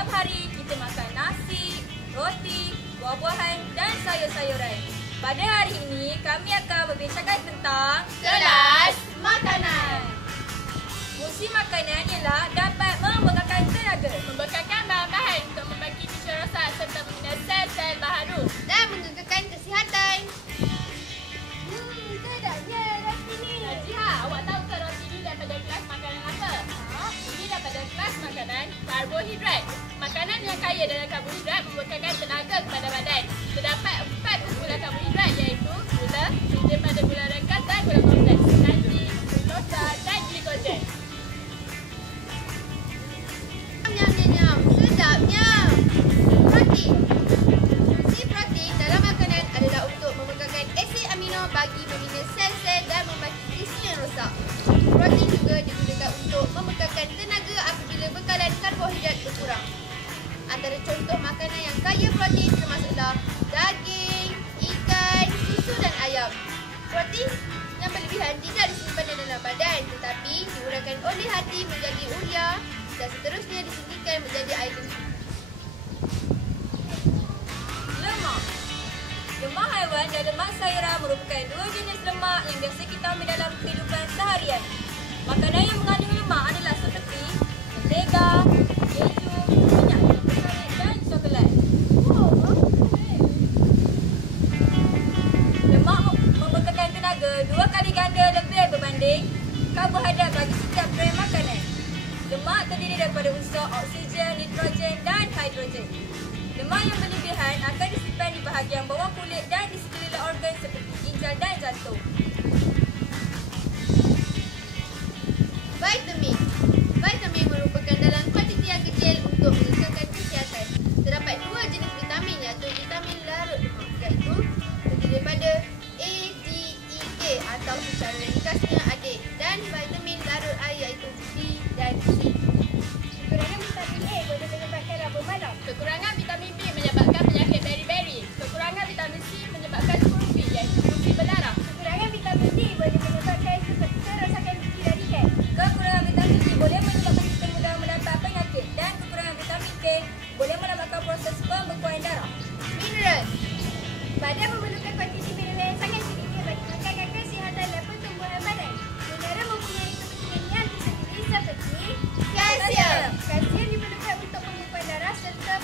setiap hari kita makan nasi, roti, buah-buahan dan sayur-sayuran. Pada hari ini, kami akan membincangkan tentang Kelas Makanan. fungsi makanan ialah dapat membekalkan tenaga, Membekalkan bahan-bahan untuk membangkit cita rasa serta membina sel-sel baharu dan mengekalkan kesihatan. sedapnya roti ni. Najiha, awak tahu ke roti ini daripada kelas makanan apa? Ini daripada kelas makanan karbohidrat. Makanan yang kaya dalam karbohidrat membekalkan tenaga kepada badan. Terdapat 4 kumpulan karbohidrat iaitu gula, sumber pada gula ringkas dan gula kompleks, nasi, glukosa dan glikogen. Nyam-nyam-nyam, sedapnya. Protein. Fungsi protein dalam makanan adalah untuk memegalkan asid amino bagi membina sel-sel dan membangkiti sel yang rosak. Protein juga digunakan untuk memegalkan tenaga apabila bekalan karbohidrat berkurang. Antara contoh makanan yang kaya protein termasuklah daging, ikan, susu dan ayam. Protein yang berlebihan tidak disimpan di dalam badan tetapi diurangkan oleh hati menjadi urea dan seterusnya disuntikan menjadi air kecil. Lemak. Lemak haiwan dan lemak sayuran merupakan dua jenis lemak yang biasa kita ambil dalam kehidupan seharian. Makanan yang mengandung lemak adalah seperti mentega, keju, minyak sawit dan coklat. Lemak membekalkan tenaga 2 kali ganda lebih berbanding karbohidrat bagi setiap gram makanan. Lemak terdiri daripada unsur oksigen, nitrogen dan hidrogen. Lemak yang berlebihan akan disimpan di bahagian bawah kulit dan di sekeliling organ seperti ginjal dan jantung. Vitamin. Vitamin merupakan dalam kuantiti yang kecil untuk mengekalkan kesihatan. Terdapat 2 jenis vitamin iaitu vitamin larut lemak iaitu terdiri daripada A, D, E, K atau secara ringkasnya adik dan vitamin larut air iaitu B dan C. Kekurangan vitamin A boleh menyebabkan rabun malam. Kekurangan vitamin B menyebabkan penyakit beri-beri. Kekurangan vitamin C menyebabkan skurfi iaitu skurfi berdarah. Kekurangan vitamin D boleh menyebabkan kerosakan gigi dan riket. Kekurangan vitamin D boleh menyebabkan kita mudah mendapat penyakit dan kekurangan vitamin K boleh menyebabkan proses pembekuan darah. Mineral. Badan memerlukan kuantiti mineral yang sangat sedikit bagi menjaga kesihatan dan pertumbuhan badan. Mineral mempunyai kepentingan yang tersendiri seperti Kalsium. Kalsium diperlukan untuk pembekuan darah serta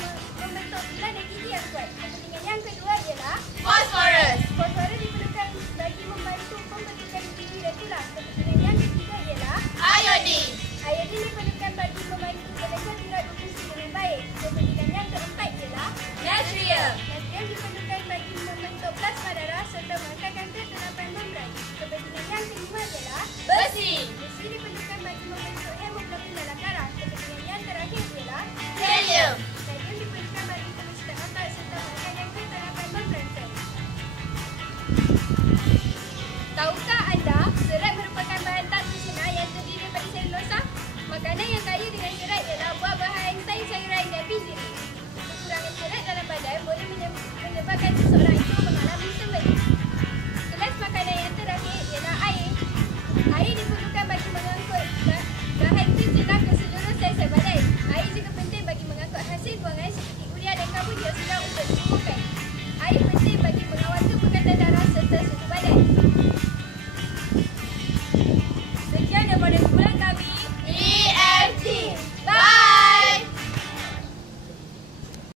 membentuk tulang dan gigi yang kuat. Kepentingan yang kedua ialah Phosphorus. fosforus diperlukan bagi membantu pembentukan gigi dan tulang. Kepentingan yang ketiga ialah Iodine. iodin diperlukan bagi membantu galangan urat berfungsi dengan baik. Kepentingan yang keempat ialah Natrium. natrium diperlukan bagi membentuk plasma darah serta mengekalkan keterapan membran. Kepentingan yang kelima ialah Besi.